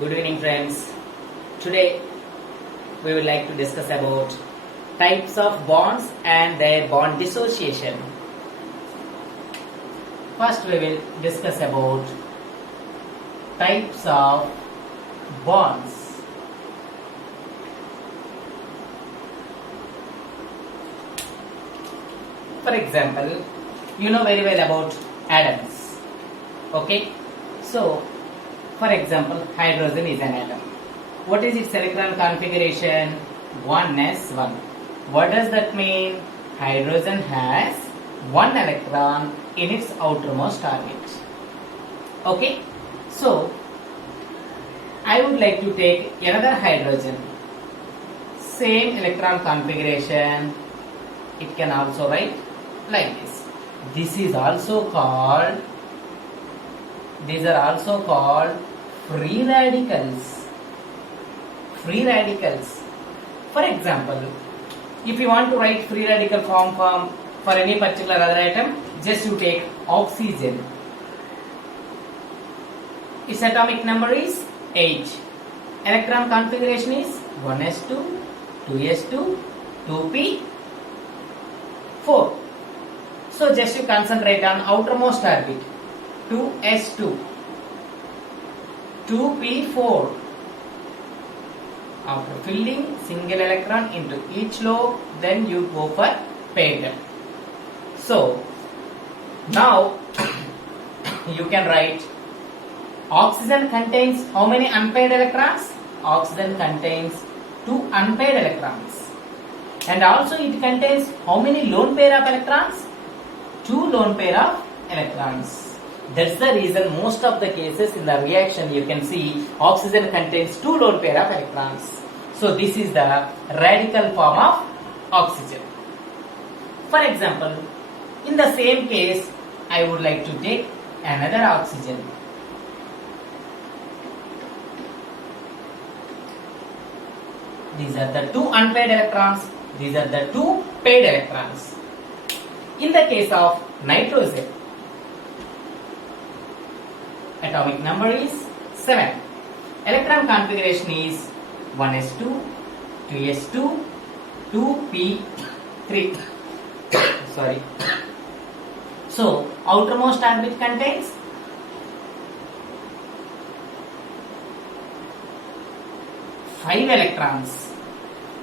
Good evening, friends. Today we would like to discuss about types of bonds and their bond dissociation. First, we will discuss about types of bonds. For example, you know very well about atoms. Okay, so for example, hydrogen is an atom. What is its electron configuration? 1s1. What does that mean? Hydrogen has one electron in its outermost orbit. Okay, so I would like to take another hydrogen. Same electron configuration. It can also write like this. These are also called free radicals. Free radicals. For example, if you want to write free radical form for any particular other atom, just you take oxygen. Its atomic number is 8. Electron configuration is 1s2, 2s2, 2p4. So just you concentrate on outermost orbit. 2s2, 2p4. After filling single electron into each lobe, then you go for paired. So now you can write oxygen contains how many unpaired electrons? Oxygen contains 2 unpaired electrons. And also it contains how many lone pair of electrons? 2 lone pair of electrons. That's the reason most of the cases in the reaction you can see oxygen contains 2 lone pair of electrons. So this is the radical form of oxygen. For example, in the same case, I would like to take another oxygen. These are the 2 unpaired electrons. These are the 2 paired electrons. In the case of nitrogen, atomic number is 7. Electron configuration is 1s2, 2s2, 2p3. Sorry. So, outermost orbit contains 5 electrons.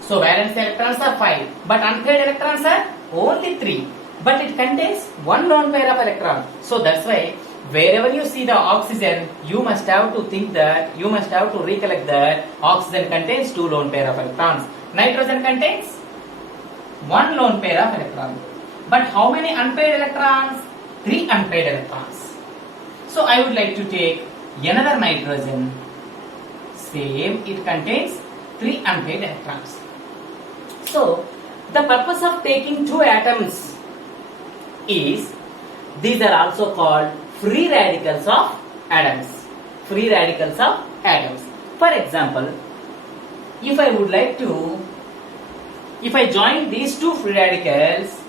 So, valence electrons are 5, but unpaired electrons are only 3. But it contains 1 lone pair of electron. So, that's why wherever you see the oxygen, you must have to recollect that oxygen contains 2 lone pair of electrons. Nitrogen contains 1 lone pair of electrons. But how many unpaired electrons? 3 unpaired electrons. So I would like to take another nitrogen. Same, it contains 3 unpaired electrons. So the purpose of taking 2 atoms is, these are also called free radicals of atoms. Free radicals of atoms. For example, if I join these 2 free radicals,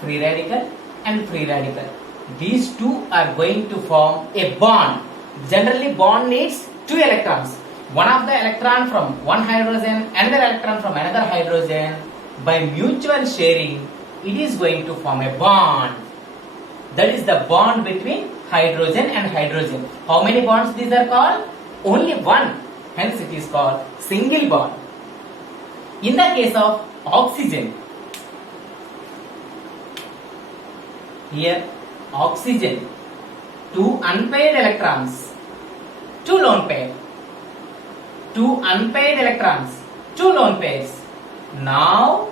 free radical and free radical, these 2 are going to form a bond. Generally, bond needs 2 electrons. One of the electron from one hydrogen, another electron from another hydrogen. By mutual sharing, it is going to form a bond. That is the bond between hydrogen and hydrogen. How many bonds these are called? Only one. Hence it is called single bond. In the case of oxygen, here oxygen, 2 unpaired electrons, 2 lone pair. 2 unpaired electrons, 2 lone pairs. Now,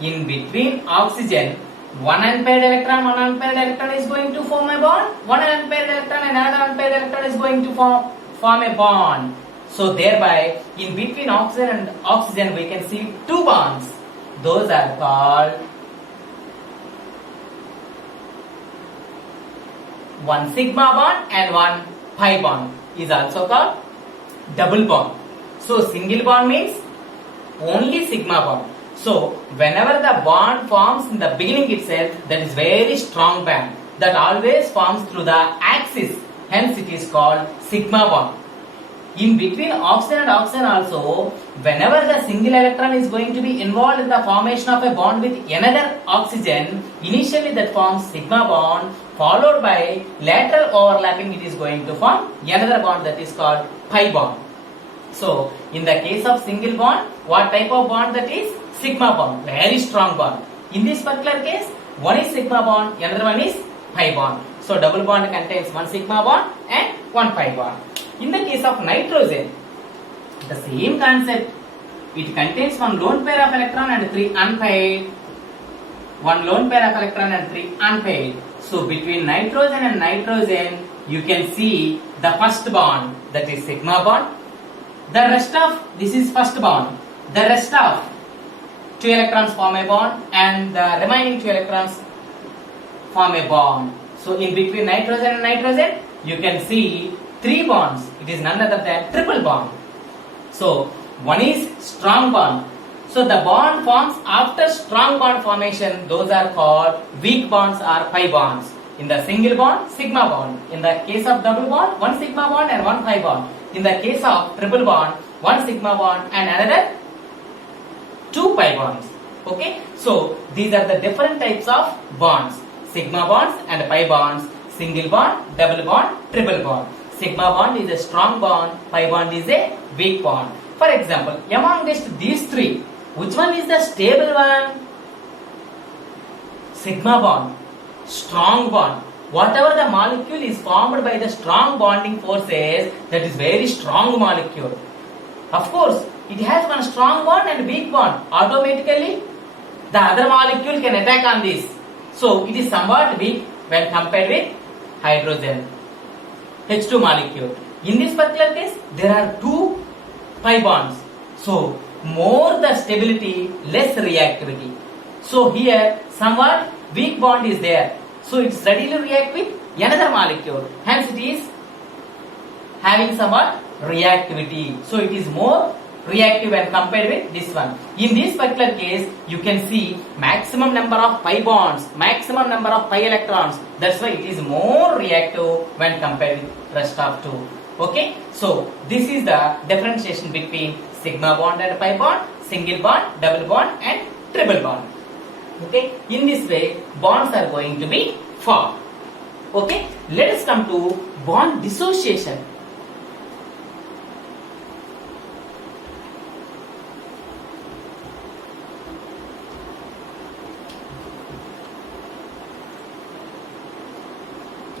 in between oxygen, one unpaired electron is going to form a bond. One unpaired electron and another unpaired electron is going to form a bond. So thereby, in between oxygen and oxygen, we can see 2 bonds. Those are called one sigma bond and one pi bond. Is also called double bond. So single bond means only sigma bond. So whenever the bond forms in the beginning itself, that is very strong bond that always forms through the axis hence it is called sigma bond. In between oxygen and oxygen also, whenever the single electron is going to be involved in the formation of a bond with another oxygen, initially that forms sigma bond, followed by lateral overlapping, it is going to form another bond that is called pi bond. So, in the case of single bond, what type of bond that is? Sigma bond, very strong bond. In this particular case, one is sigma bond, another one is pi bond. So, double bond contains one sigma bond and one pi bond. In the case of nitrogen, the same concept. It contains one lone pair of electron and three unpaired. One lone pair of electron and three unpaired. So between nitrogen and nitrogen, you can see the first bond, that is sigma bond. The rest of, this is first bond. The rest of two electrons form a bond and the remaining two electrons form a bond. So in between nitrogen and nitrogen, you can see three bonds. It is none other than triple bond. So one is strong bond. So the bond forms after strong bond formation, those are called weak bonds or pi bonds. In the single bond, sigma bond. In the case of double bond, one sigma bond and one pi bond. In the case of triple bond, one sigma bond and another two pi bonds. Okay, so these are the different types of bonds: sigma bonds and pi bonds, single bond, double bond, triple bond. Sigma bond is a strong bond, pi bond is a weak bond. For example, amongst these three, which one is the stable one? Sigma bond, strong bond. Whatever the molecule is formed by the strong bonding forces, that is very strong molecule. Of course, it has one strong bond and weak bond. Automatically, the other molecule can attack on this. So, it is somewhat weak when compared with hydrogen, H2 molecule. In this particular case, there are two pi bonds. So, more the stability, less reactivity. So, here somewhat weak bond is there. So, it is ready to react with another molecule. Hence, it is having somewhat reactivity. So, it is more reactive when compared with this one. In this particular case, you can see maximum number of pi bonds, maximum number of pi electrons. That's why it is more reactive when compared with rest of two. Okay, so this is the differentiation between sigma bond and pi bond, single bond, double bond and triple bond. Okay, in this way bonds are going to be formed. Okay, let us come to bond dissociation.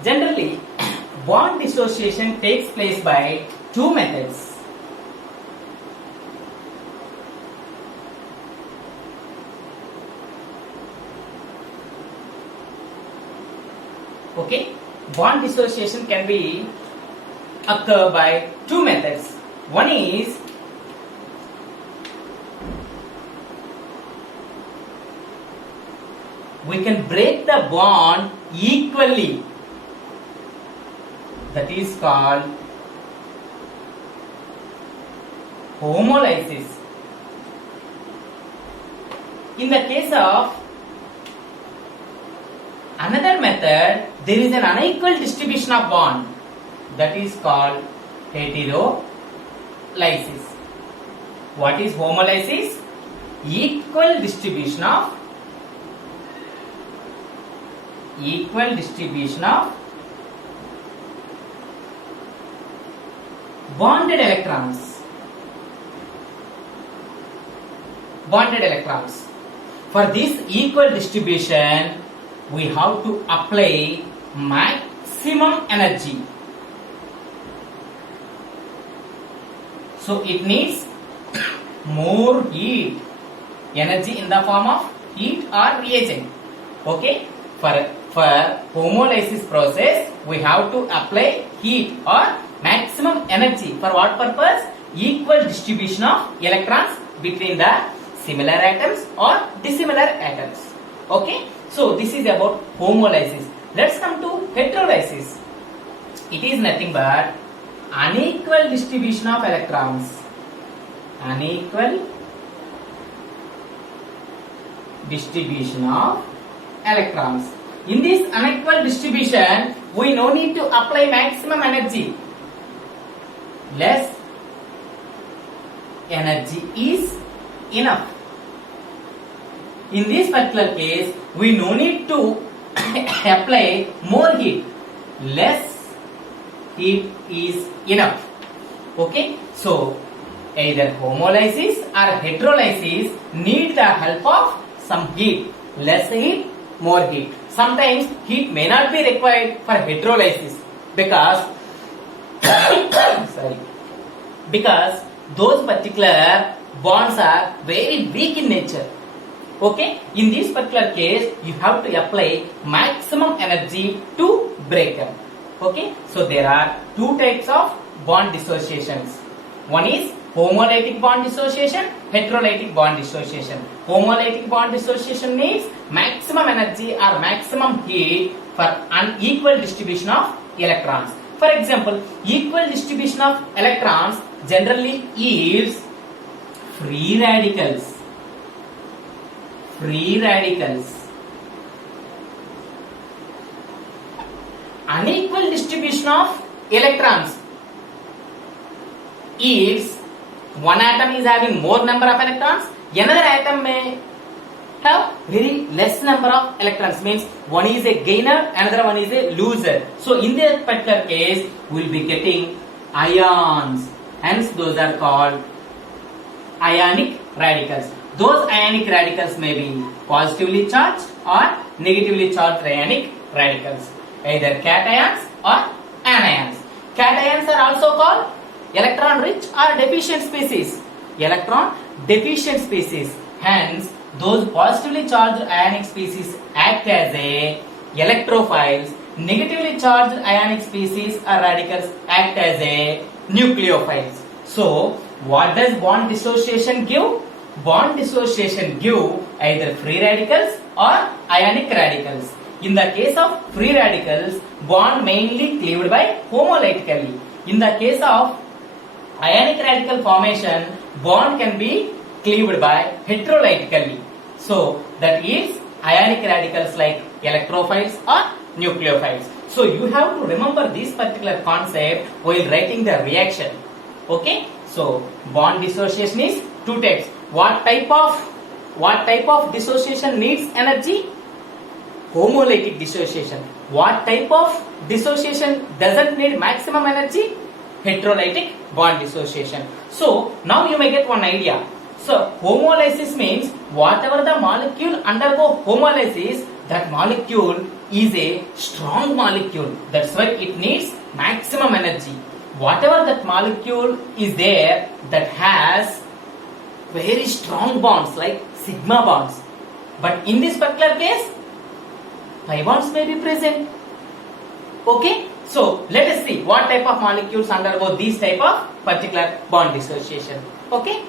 Generally, bond dissociation takes place by two methods. Okay, bond dissociation can be occur by two methods. One is we can break the bond equally. That is called homolysis. In the case of another method, there is an unequal distribution of bond. That is called heterolysis. What is homolysis? Equal distribution of bonded electrons. For this equal distribution, we have to apply maximum energy. So it needs more heat, energy in the form of heat or reagent. Okay, for homolysis process, we have to apply heat or maximum energy. For what purpose? Equal distribution of electrons between the similar atoms or dissimilar atoms. Okay, so this is about homolysis. Let's come to heterolysis. It is nothing but unequal distribution of electrons. Unequal distribution of electrons. In this unequal distribution, we no need to apply maximum energy. Less energy is enough. In this particular case, we no need to apply more heat. Less heat is enough. Okay, so either homolysis or heterolysis need the help of some heat. Less heat, more heat. Sometimes heat may not be required for heterolysis because because those particular bonds are very weak in nature. Okay, in this particular case, you have to apply maximum energy to break them. Okay, so there are two types of bond dissociations. One is homolytic bond dissociation, heterolytic bond dissociation. Homolytic bond dissociation needs maximum energy or maximum heat for unequal distribution of electrons. For example, equal distribution of electrons generally yields free radicals. Free radicals. Unequal distribution of electrons yields one atom is having more number of electrons, another atom may have very less number of electrons, means one is a gainer, another one is a loser. So in that particular case, we will be getting ions, hence those are called ionic radicals. Those ionic radicals may be positively charged or negatively charged ionic radicals, either cations or anions. Cations are also called electron rich or deficient species. Electron deficient species. Hence, those positively charged ionic species act as a electrophiles. Negatively charged ionic species or radicals act as a nucleophiles. So, what does bond dissociation give? Bond dissociation give either free radicals or ionic radicals. In the case of free radicals, bond mainly cleaved by homolytically. In the case of ionic radical formation, bond can be cleaved by heterolytically. So that is ionic radicals like electrophiles or nucleophiles. So you have to remember this particular concept while writing the reaction. Okay? So bond dissociation is two types. What type of dissociation needs energy? Homolytic dissociation. What type of dissociation doesn't need maximum energy? Heterolytic bond dissociation. So now you may get one idea. So homolysis means whatever the molecule undergo homolysis, that molecule is a strong molecule. That's why it needs maximum energy. Whatever that molecule is there that has very strong bonds like sigma bonds. But in this particular case, pi bonds may be present. Okay? So let us see what type of molecules undergo this type of particular bond dissociation. Okay?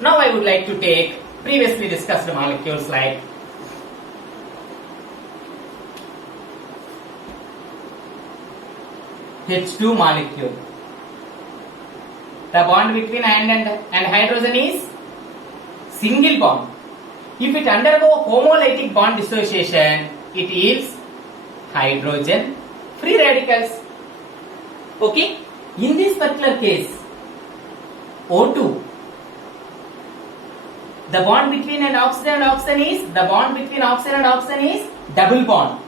Now I would like to take previously discussed molecules like H2 molecule. The bond between iron and hydrogen is single bond. If it undergo homolytic bond dissociation, it yields hydrogen free radicals. Okay? In this particular case, O2, the bond between an oxygen and oxygen is double bond.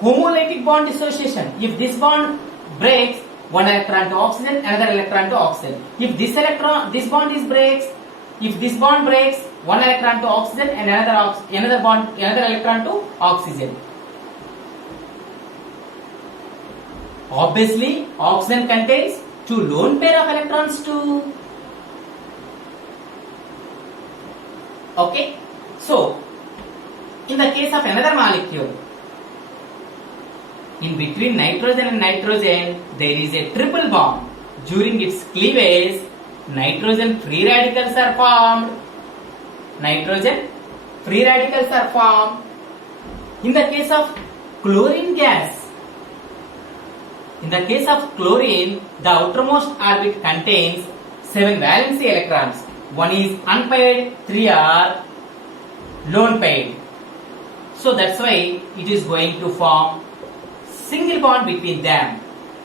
Homolytic bond dissociation. If this bond breaks, one electron to oxygen, another electron to oxygen. If this bond breaks, one electron to oxygen and another electron to oxygen. Obviously, oxygen contains two lone pair of electrons too. Okay, so in the case of another molecule, in between nitrogen and nitrogen, there is a triple bond. During its cleavage, nitrogen free radicals are formed. In the case of chlorine gas, the outermost orbit contains 7 valency electrons. one is unpaired, 3 are lone paired. So that's why it is going to form single bond between them.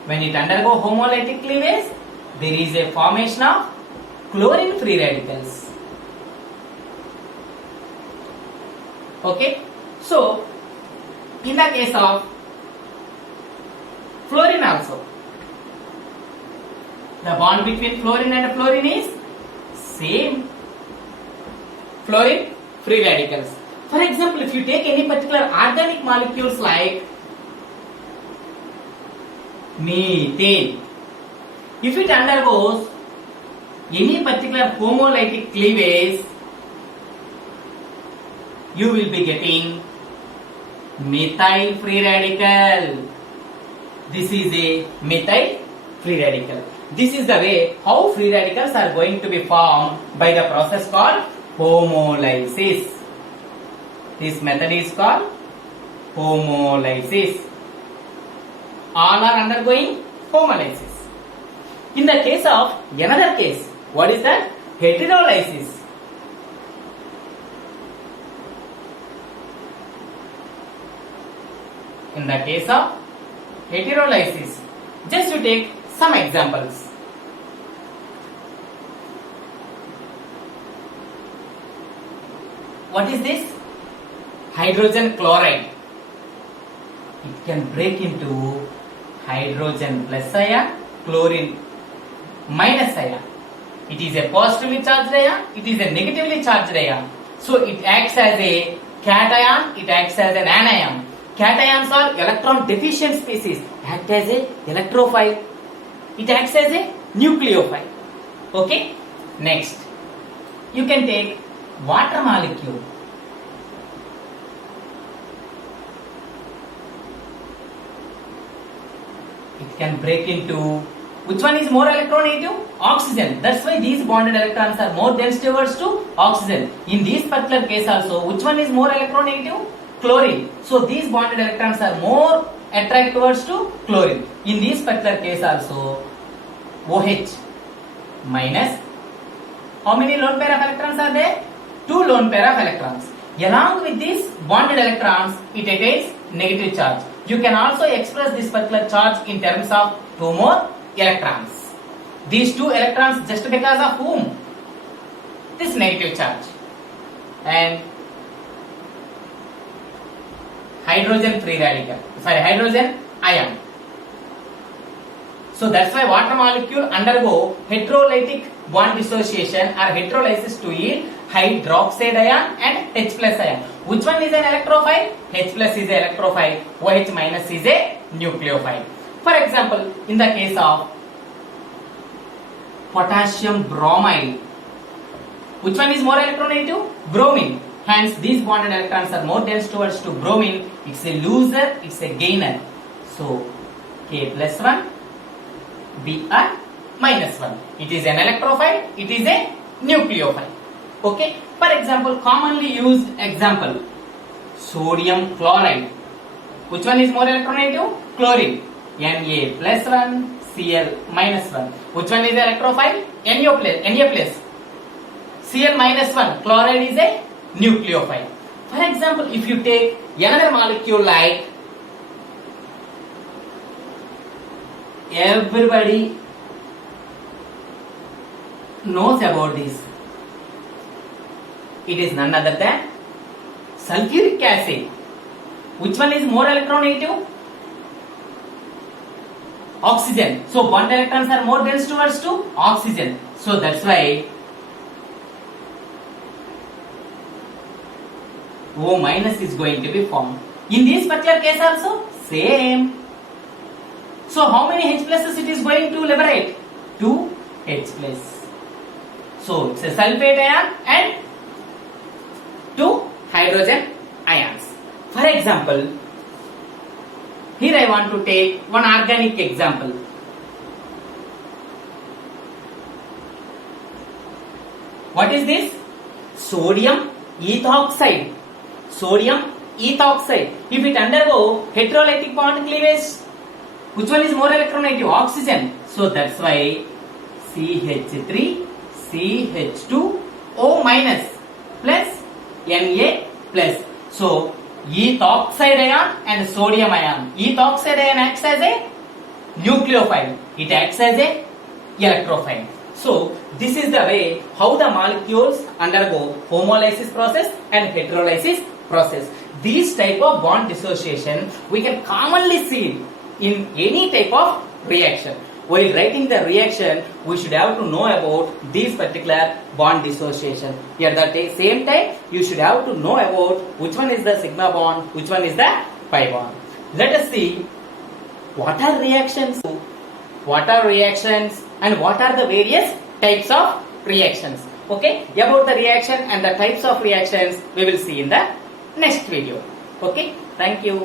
When it undergo homolytic cleavage, there is a formation of chlorine free radicals. Okay, so in the case of fluorine also, the bond between fluorine and fluorine is same, fluorine free radicals. For example, if you take any particular organic molecules like methane, if it undergoes any particular homolytic cleavage, you will be getting methyl free radical. This is a methyl free radical. This is the way how free radicals are going to be formed by the process called homolysis. This method is called homolysis. All are undergoing homolysis. In the case of another case, what is that? Heterolysis. In the case of heterolysis, just to take some examples. What is this? Hydrogen chloride. It can break into hydrogen plus ion, chlorine minus ion. It is a positively charged ion, it is a negatively charged ion. So it acts as a cation, it acts as an anion. Cations are electron deficient species, act as a electrophile. It acts as a nucleophile. Okay? Next, you can take water molecule. It can break into, which one is more electronegative? Oxygen. That's why these bonded electrons are more dense towards to oxygen. In this particular case also, which one is more electronegative? Chlorine. So these bonded electrons are more attract towards to chlorine. In this particular case also, OH minus. How many lone pair of electrons are there? 2 lone pair of electrons. Along with these bonded electrons, it attains negative charge. You can also express this particular charge in terms of 2 more electrons. These 2 electrons just because of whom? This negative charge. And hydrogen free radical. Hydrogen ion. So that's why water molecule undergo heterolytic bond dissociation or heterolysis to yield hydroxide ion and H plus ion. Which one is an electrophile? H plus is an electrophile, OH minus is a nucleophile. For example, in the case of potassium bromide, which one is more electronegative? Bromine. Hence, these bonded electrons are more dense towards to bromine. It's a loser, it's a gainer. So, K plus 1, Br minus 1. It is an electrophile, it is a nucleophile. Okay. For example, commonly used example, sodium chloride. Which one is more electronegative? Chlorine. Na plus 1, Cl minus 1. Which one is the electrophile? Na plus. Cl minus 1. Chloride is a nucleophile. For example, if you take another molecule like, everybody knows about this. It is none other than sulfuric acid. Which one is more electronegative? Oxygen. So bond electrons are more dense towards to oxygen. So that's why O minus is going to be formed. In this particular case also, same. So how many H pluses it is going to liberate? 2 H plus. So it's a sulfate ion and 2 hydrogen ions. For example, here I want to take one organic example. What is this? Sodium ethoxide. Sodium ethoxide. If it undergo heterolytic bond cleavage, which one is more electronegative? Oxygen. So that's why CH3, CH2, O minus plus Na plus. So eth oxide ion and sodium ion. Eth oxide ion acts as a nucleophile. It acts as a electrophile. So this is the way how the molecules undergo homolysis process and heterolysis process. These type of bond dissociation we can commonly see in any type of reaction. While writing the reaction, we should have to know about these particular bond dissociation. At the same time, you should have to know about which one is the sigma bond, which one is the pi bond. Let us see what are reactions, and what are the various types of reactions. Okay, about the reaction and the types of reactions we will see in the next video. Okay, thank you.